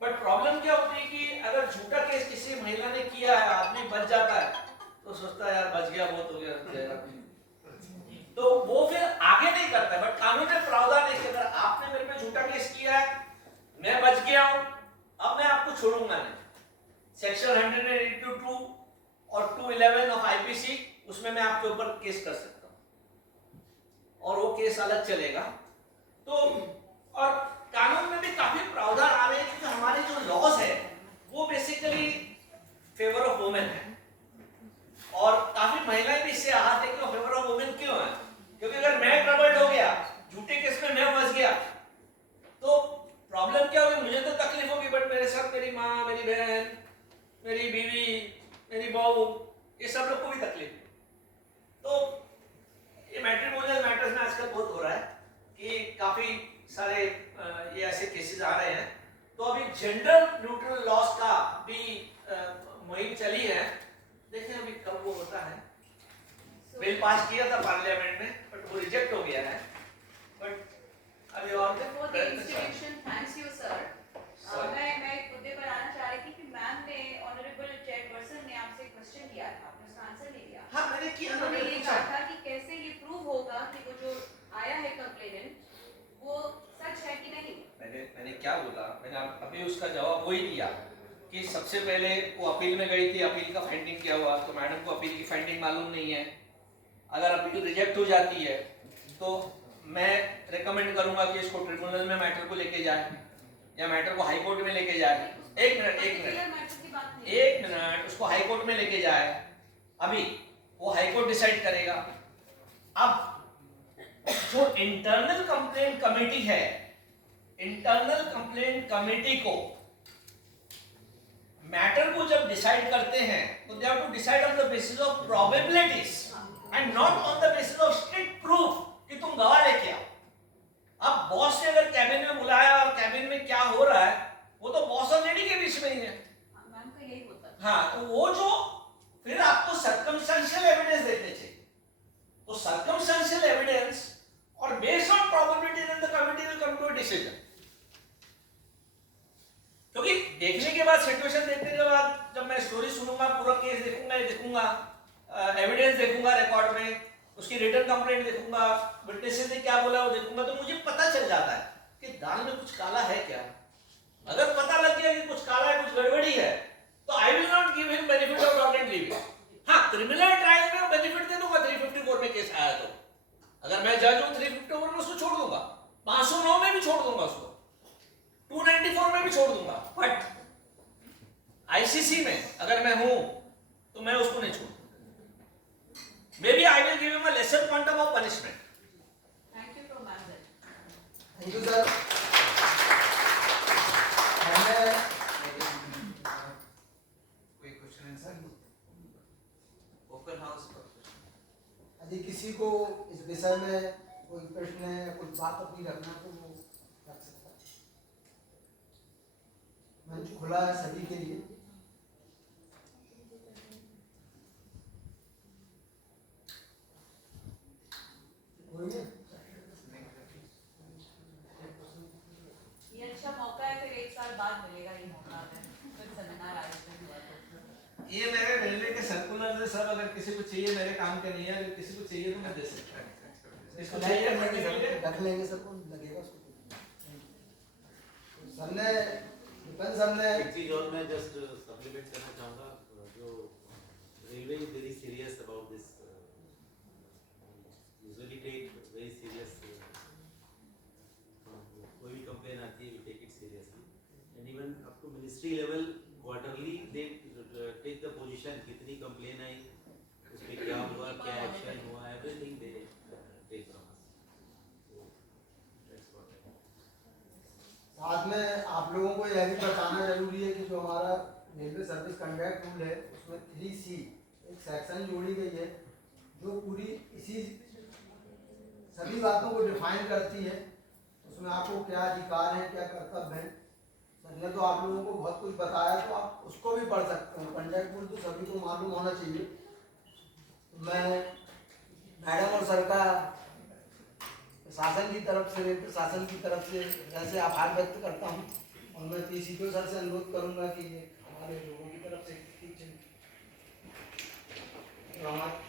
बट प्रॉब्लम क्या होती है कि अगर झूठा केस किसी महिला ने किया है, आदमी बच जाता है, तो सोचता है यार बच गया, बहुत हो गया, तो वो फिर आगे नहीं करता है। बट कानून में प्रावधान है कि अगर आपने मेरे पे झूठा केस किया है, मैं बच गया हूं, अब मैं आपको छोड़ूंगा नहीं। सेक्शन 182 और 211 ऑफ आईपीसी, उसमें मैं आपके ऊपर केस कर सकता हूं, और वो केस अलग चलेगा। तो और कानून में भी काफी प्रावधान आ रहे हैं, क्योंकि हमारे जो लॉज है वो बेसिकली फेवर ऑफ वुमेन है, और काफी महिलाएं भी इससे आहत है कि वो फेवर ऑफ वुमेन क्यों है। क्योंकि अगर मैं ट्रबल्ड हो गया, झूठे केस में मैं फंस गया, तो प्रॉब्लम क्या होगी, मुझे तो तकलीफ होगी, बट मेरे साथ मेरी माँ, मेरी बहन, मेरी बीवी, मेरी बहू, ये सब लोग को भी तकलीफ। तो ये मैट्रिमोनियल मैटर्स में आजकल बहुत हो रहा है कि काफी सारे ये ऐसे केसेस आ रहे हैं। तो अभी जेंडर न्यूट्रल लॉज का भी मुहिम चली है, देखिए अभी कब वो होता है। बिल पास किया था पार्लियामेंट में, बट वो रिजेक्ट हो गया है। बट अभी और Before the institution, thanks you sir. मैं एक मुद्दे पर आना चाह रही थी कि मैम ने, ऑनरेबल चेयरपर्सन ने आपसे क्वेश्चन किया था, आपने उसका आंसर नहीं दिया। हाँ मैंने किया, उन्होंने ये कहा था कि कैसे ये प्रूव होगा कि वो जो आया है कंप्लेनेंट वो सच है कि नहीं। मैंने क्या बोला, मैंने अभी उसका जवाब वही दिया कि सबसे पहले वो अपील में गई थी, अपील का फाइंडिंग क्या हुआ, तो मैडम को अपील की फाइंडिंग मालूम नहीं है। अगर अपील रिजेक्ट हो जाती है तो मैं रिकमेंड करूंगा कि इसको ट्रिब्यूनल में मैटर को लेके जाए, या मैटर को हाई कोर्ट में लेके जाए। एक मिनट, उसको हाई कोर्ट में लेके जाए, अभी वो हाई कोर्ट डिसाइड करेगा। अब जो इंटरनल कंप्लेंट कमेटी है, इंटरनल कंप्लेंट कमेटी को मैटर को जब डिसाइड करते हैं तो they have to decide on the basis of probabilities and not on the basis of strict proof कि तुम गवाह लेके आओ। अब बॉस ने अगर कैबिन में बुलाया और कैबिन में क्या हो रहा है वो तो बॉस और लेडी के बीच में ही है। मैम का यही होता है। हाँ, तो वो जो फिर आपको सर्कमस्टेंशियल एविडेंस देते चाहिए। तो circumstantial evidence और based on probability then the committee will come to a decision. क्योंकि देखने के बाद सिचुएशन देखने के बाद जब मैं स्टोरी सुनूंगा, पूरा केस देखूंगा, एविडेंस देखूंगा रिकॉर्ड में, उसकी रिटन कंप्लेंट देखूंगा, विटनेसेस ने क्या बोला वो देखूंगा, तो मुझे पता चल जाता है कि दाल में कुछ काला है क्या। अगर पता लग गया कि कुछ काला है, कुछ गड़बड़ी है, तो I will not give him benefit of doubt and leave it. हाँ, क्रिमिनल ट्रायल में बेनिफिट दे दूंगा, 354 में केस आया तो अगर मैं जज हूं 354 में उसको छोड़ दूंगा, 509 में भी छोड़ दूंगा उसको, 294 में भी छोड़ दूंगा, बट आईसीसी में अगर मैं हूं तो मैं उसको नहीं छोड़ूंगा। Maybe I will give him a lesser quantum of punishment. Thank you from Manzil. Thank you sir. कोई क्वेश्चन आंसर? ओपन हाउस पर यदि किसी को इस विषय में कोई प्रश्न है, कोई बात अपनी रखना तो वो रख सकता है। मंच खुला है सभी के लिए। कोई है? ये अच्छा मौका है, फिर 1 साल बाद मिलेगा ये मौका, है फिर सेमिनार आयोजन हुआ तो। ये मेरे रेलवे के सर्कुलर से सब, अगर किसी को चाहिए, मेरे काम का नहीं है, अगर किसी को चाहिए तो मैं दे सकता हूँ। इसको चाहिए रख लेंगे सर, को लगेगा उसको। सर ने विपिन सर ने एक चीज और मैं जस्ट सप्लीमेंट करना चाहूँगा, जो railway is very serious about this, usually take very serious, कोई भी कंप्लेन आती है we take it seriously, and even up to ministry level quarterly they take the position, कितनी कंप्लेन आई, उस पे क्या हुआ, क्या एक्शन हुआ, everything they take from us. So that's what I. साथ में आप लोगों को यह भी बताना जरूरी है कि जो हमारा रेलवे सर्विस कंडक्ट रूल है उसमें 3C एक सेक्शन जोड़ी गई है जो पूरी इसी सभी बातों को डिफाइन करती है। उसमें आपको क्या अधिकार है, क्या कर्तव्य है, सर ने तो आप लोगों को बहुत कुछ बताया, तो आप उसको भी पढ़ सकते हो। कंडक्ट रूल तो सभी को मालूम होना चाहिए। मैं मैडम और सर का शासन की तरफ से, प्रशासन की तरफ से जैसे आभार व्यक्त करता हूँ, और मैं सीधो सर से अनुरोध करूंगा कि ये हमारे लोगों की तरफ से टीचिंग हमारे